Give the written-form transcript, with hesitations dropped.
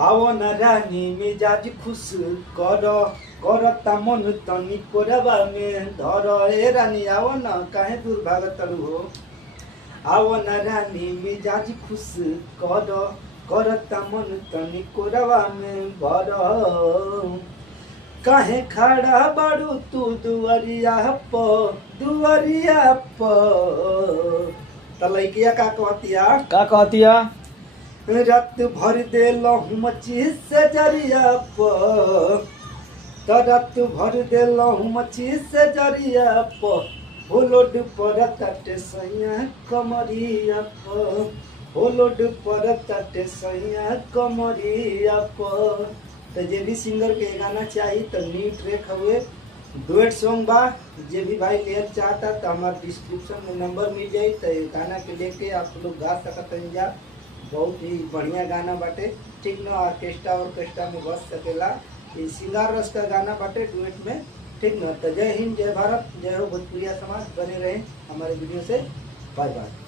आओ न रानी मिजाज खुश कर करता मन तनी कोरबा में धर। ए रानी आओ न काहे दूर भागत हो। आओ न रानी मिजाज खुश कर करता मन तनी कोरबा में भर। काहे खड़ा बड़ू तू दुआरिया प दुआरिया प। त लइकिया का कहतिया रात भर दे लहू मची से जरिया प। त रात भर दे लहू मची से जरिया प। होलोड पर तटे सैया कमरिया प। होलोड पर तटे सैया कमरिया प। तो जे भी सिंगर के गाना चाहिए तो न्यू ट्रैक हुए डुएट सॉन्ग बा। जे भी भाई लेयर चाहता तो हमारे डिस्क्रिप्शन में नंबर मिल जाए तो गाना के लेके आप लोग गा सकते जा। बहुत ही बढ़िया गाना बाटे, ठीक न। ऑर्केस्ट्रा में बज सकेला। ये सिंगार रस का गाना बाटे डुएट में, ठीक न। तो जय हिंद, जय भारत, जय हो भोजपुरिया समाज। बने रहे हमारे वीडियो से। Bye by.